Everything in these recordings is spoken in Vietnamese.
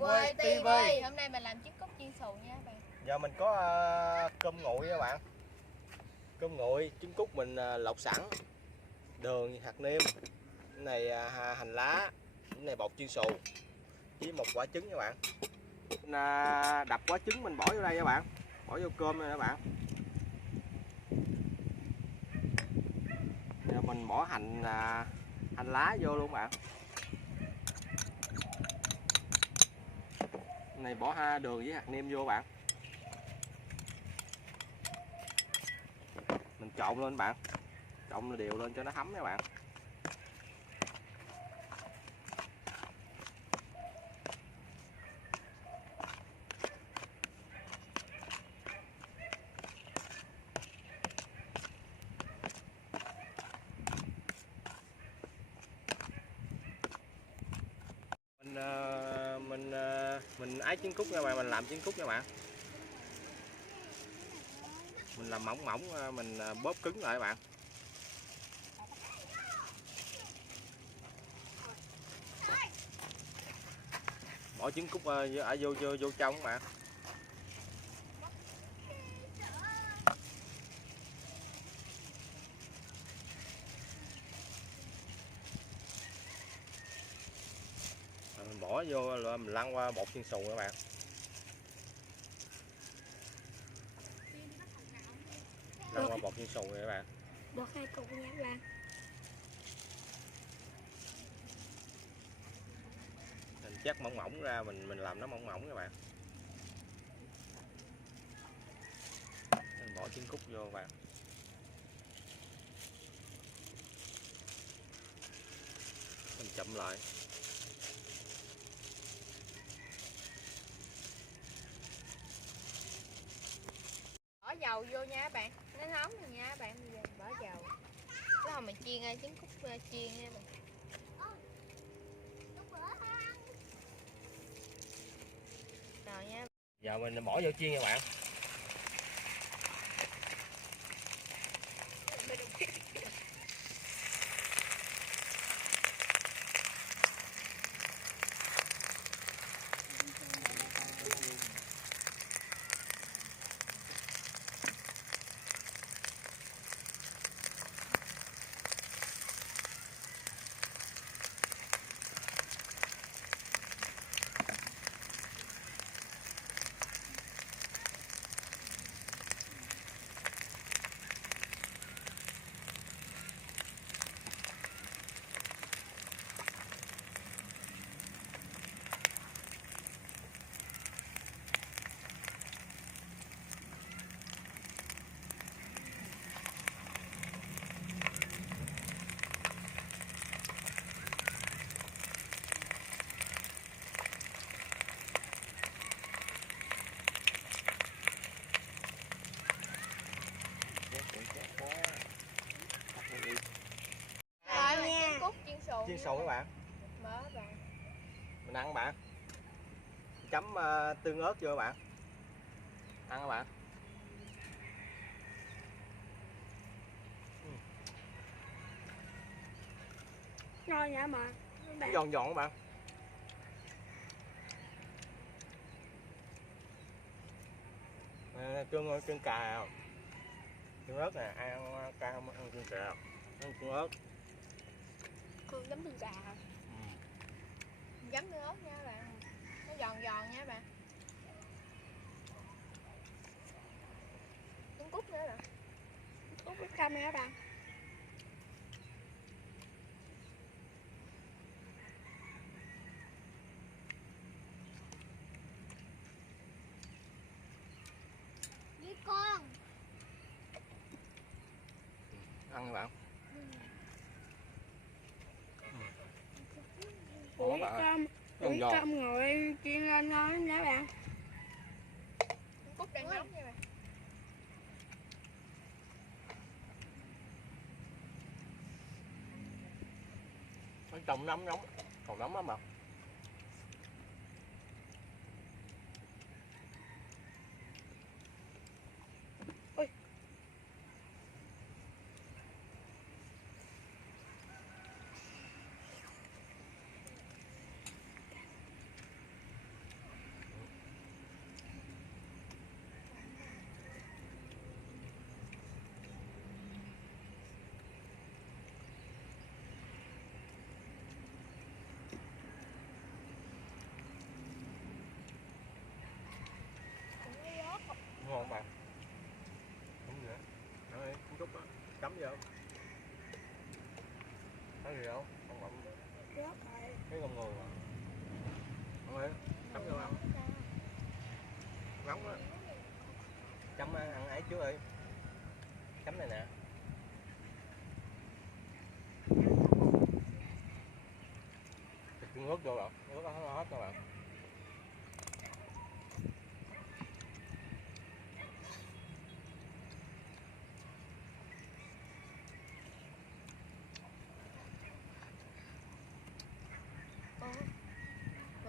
quê TV. Hôm nay mình làm trứng cút chiên xù nha các bạn. Giờ mình có cơm nguội nha các bạn. Cơm nguội, trứng cút mình lọc sẵn, đường, hạt nêm, cái này hành lá, cái này bột chiên xù với một quả trứng nha các bạn. Mình đập quả trứng mình bỏ vô đây nha các bạn, bỏ vô cơm này các bạn. Giờ mình bỏ hành lá vô luôn các bạn. Cái này bỏ đường với hạt nêm vô các bạn. Mình trộn lên các bạn, trộn đều lên cho nó thấm các bạn. Mình ái trứng cút nha bạn, mình làm trứng cút nha bạn. Mình làm mỏng mỏng, mình bóp cứng lại các bạn. Bỏ trứng cút vô trong các bạn. Mình bỏ vô rồi mình lăn qua bột chiên xù các bạn. Lăn qua bột chiên xù này các bạn. Bột hai cục nha các bạn. Mình chắc mỏng mỏng ra, mình làm nó mỏng mỏng các bạn. Mình bỏ trứng cút vô các bạn. Mình chậm lại. Bỏ dầu vô nha các bạn. Nó nóng rồi nha các bạn. Bây giờ mình bỏ dầu. Cái hồi mình chiên trứng cút chiên nha các bạn. Rồi nha. Giờ mình bỏ vô chiên nha các bạn. Chiên xù các bạn. Mở bạn. Mình ăn các bạn. Chấm tương ớt vô các bạn. Ăn các bạn. Ngon nha mà. Giòn giòn các bạn. Tương cà không? Tương ớt nè, ai ăn cà không ăn tương cà không? Ăn tương ớt. Con chấm tương cà. Chấm tương ớt nha các bạn. Nó giòn giòn nha các bạn. Trứng cút nữa nè. Cút với canh nha các bạn. Với con. Ăn các bạn. Ủi cơm ngồi chiên lên ngon lắm nha các bạn. Trứng cút đang nóng nha bạn. Trồng nóng còn nóng lắm mà. gì không? Có gì đâu? Không bấm Rớt rồi. cái con người mà. Không ơi, cắm vô ăn. Nóng á. Chấm ăn ấy trước đi. Chấm này nè. Nước vô rồi, nước nó hết các bạn.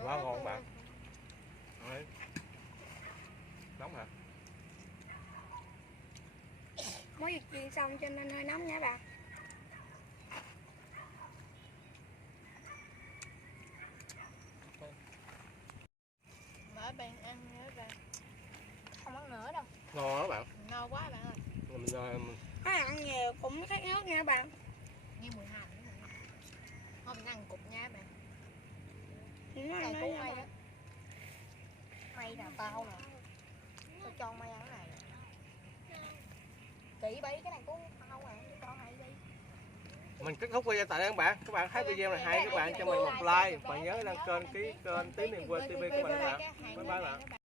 Quá ngon các bạn. Đấy. Nóng hả? Mới vừa chiên xong cho nên hơi nóng nha bạn. Bởi bạn ăn nữa bạn. Không ăn nữa đâu. Ngon đó bạn. No quá bạn ơi. Mình Mấy ăn nhiều cũng khát nước nha bạn. Nghe mùi hành nữa rồi. Thôi mình ăn cục nha bạn. Những Cái ăn này đó cũng nha hay bạn. đó. May nè, tao nè. Tao cho mày ăn cái này. Kỹ bí cái này cũng tao nè, cho hay đi. mình kết thúc video tại đây các bạn thấy video này hay các bạn cho mình một like và nhớ đăng ký kênh Tí Miền Quê TV các bạn ạ. Bye bye bạn.